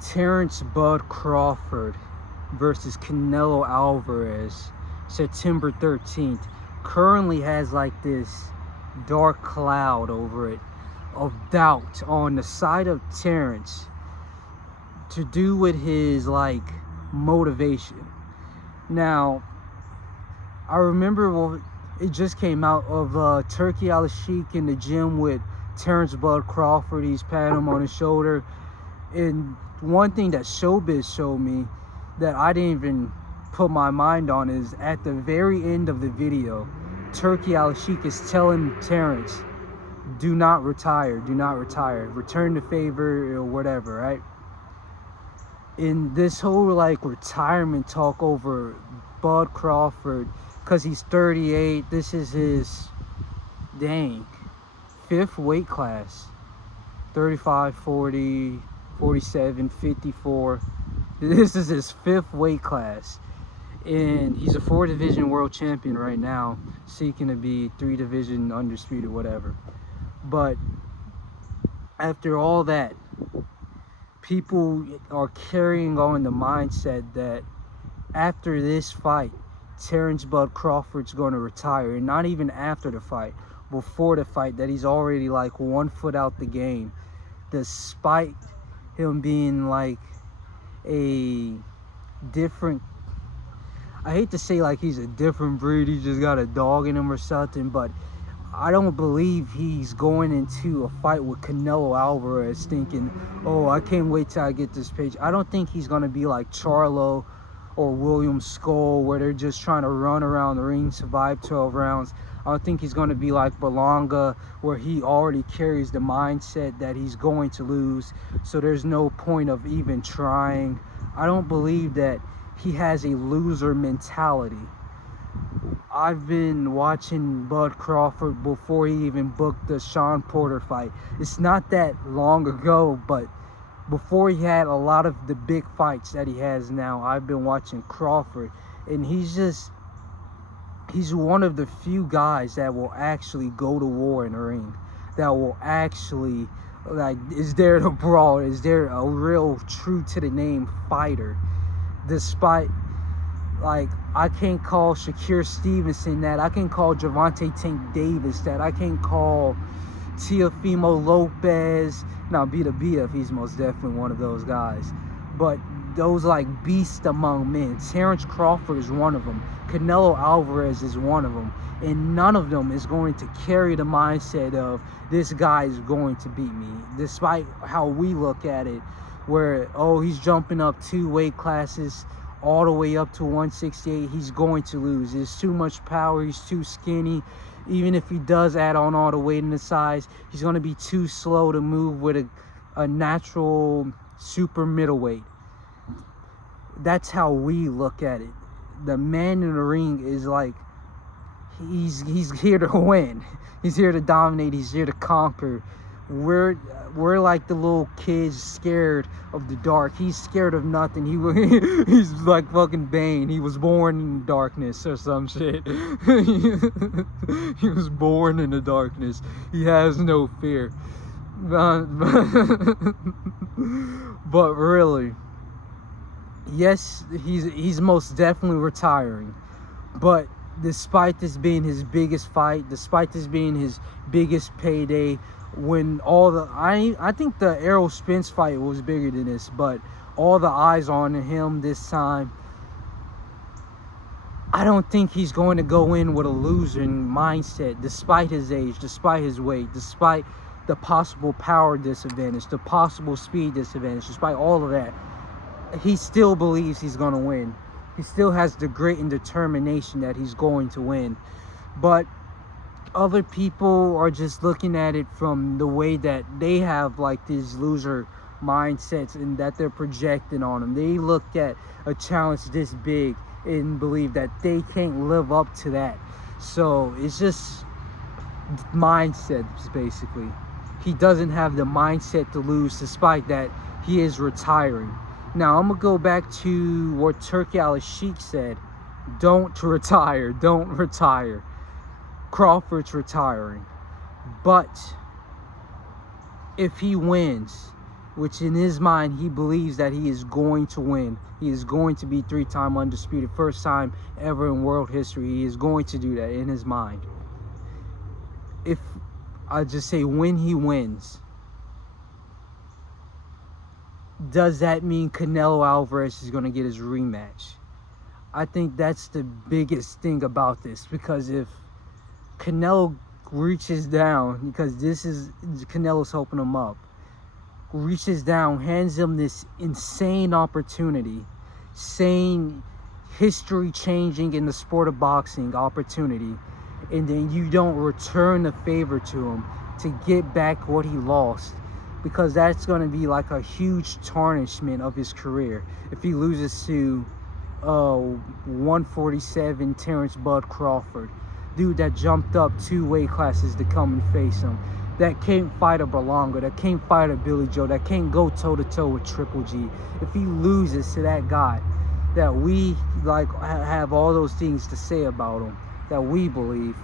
Terence Bud Crawford versus Canelo Alvarez, September 13th, currently has like this dark cloud over it of doubt on the side of Terence to do with his like motivation. Now, I remember, well, it just came out of Turki Al-Sheikh in the gym with Terence Bud Crawford. He's patting him on his shoulder. And one thing that Showbiz showed me that I didn't even put my mind on is at the very end of the video, Turki Al-Sheikh is telling Terence, do not retire, return the favor or whatever, right? In this whole like retirement talk over Bud Crawford, because he's 38, this is his, dang, 5th weight class. 35, 40, 47, 54. This is his 5th weight class. And he's a 4-division world champion right now, seeking to be 3-division undisputed, whatever. But after all that, people are carrying on the mindset that after this fight, Terence Bud Crawford's going to retire. And not even after the fight, before the fight, that he's already like 1 foot out the game, despite him being like a different, I hate to say like he's a different breed, he just got a dog in him or something, but I don't believe he's going into a fight with Canelo Alvarez thinking, oh, I can't wait till I get this page. I don't think he's going to be like Charlo or William Skull, where they're just trying to run around the ring, survive 12 rounds. I don't think he's going to be like Belonga, where he already carries the mindset that he's going to lose, so there's no point of even trying. I don't believe that he has a loser mentality. I've been watching Bud Crawford before he even booked the Sean Porter fight. It's not that long ago, but before he had a lot of the big fights that he has now, I've been watching Crawford, and he's one of the few guys that will actually go to war in the ring, that will actually, like, is there to brawl, is there a real true to the name fighter. Despite, like, I can't call Shakir Stevenson that, I can call Gervonta Tank Davis that, I can't call Teofimo Lopez, now BF, he's most definitely one of those guys, but those like beasts among men. Terence Crawford is one of them, Canelo Alvarez is one of them, and none of them is going to carry the mindset of this guy is going to beat me, despite how we look at it, where, oh, he's jumping up 2 weight classes all the way up to 168, he's going to lose. There's too much power, he's too skinny. Even if he does add on all the weight and the size, he's going to be too slow to move with a natural super middleweight. That's how we look at it. The man in the ring is like, he's here to win. He's here to dominate. He's here to conquer. We're like the little kids scared of the dark. He's scared of nothing. He's like fucking Bane. He was born in darkness or some shit. He was born in the darkness. He has no fear. But really, yes, he's most definitely retiring. But despite this being his biggest fight, despite this being his biggest payday, when all the, I think the Errol Spence fight was bigger than this, but all the eyes on him this time, I don't think he's going to go in with a losing mindset, despite his age, despite his weight, despite the possible power disadvantage, the possible speed disadvantage, despite all of that. He still believes he's going to win. He still has the grit and determination that he's going to win. But other people are just looking at it from the way that they have like these loser mindsets and that they're projecting on them. They look at a challenge this big and believe that they can't live up to that. So it's just mindsets, basically. He doesn't have the mindset to lose, despite that he is retiring. Now I'm gonna go back to what Turki Al-Sheikh said. Don't retire. Crawford's retiring. But if he wins, which in his mind, he believes that he is going to win. He is going to be 3-time undisputed, first time ever in world history. He is going to do that in his mind. If I just say when he wins, does that mean Canelo Alvarez is going to get his rematch? I think that's the biggest thing about this, because if Canelo reaches down, because this is Canelo's hoping him up, reaches down, hands him this insane opportunity, insane history changing in the sport of boxing opportunity, and then you don't return the favor to him to get back what he lost, because that's going to be like a huge tarnishment of his career if he loses to 147 Terence Bud Crawford, dude that jumped up 2 weight classes to come and face him, that can't fight a Berlanga, that can't fight a Billy Joe, that can't go toe-to-toe with Triple G. If he loses to that guy that we like have all those things to say about him, that we believe,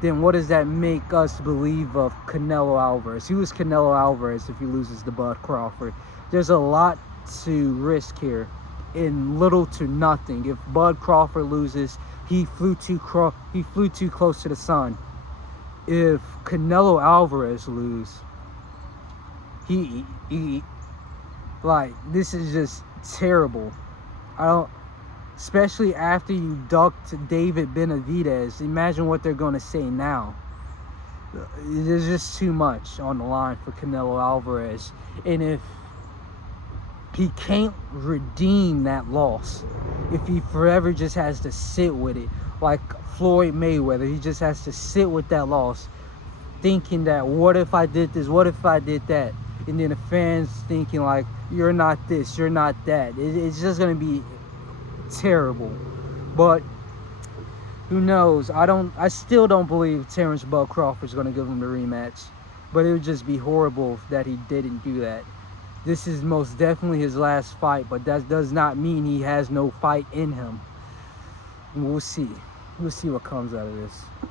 then what does that make us believe of Canelo Alvarez? Who is Canelo Alvarez if he loses to Bud Crawford? There's a lot to risk here in little to nothing. If Bud Crawford loses, he flew too close to the sun. If Canelo Alvarez loses, he like, this is just terrible. I don't, especially after you ducked David Benavidez. Imagine what they're going to say now. There's just too much on the line for Canelo Alvarez. And if he can't redeem that loss, if he forever just has to sit with it, like Floyd Mayweather, he just has to sit with that loss, thinking that, what if I did this, what if I did that, and then the fans thinking like, you're not this, you're not that. It's just going to be terrible. But who knows? I still don't believe Terence Bud Crawford's going to give him the rematch, but it would just be horrible that he didn't do that. This is most definitely his last fight, but that does not mean he has no fight in him. We'll see what comes out of this.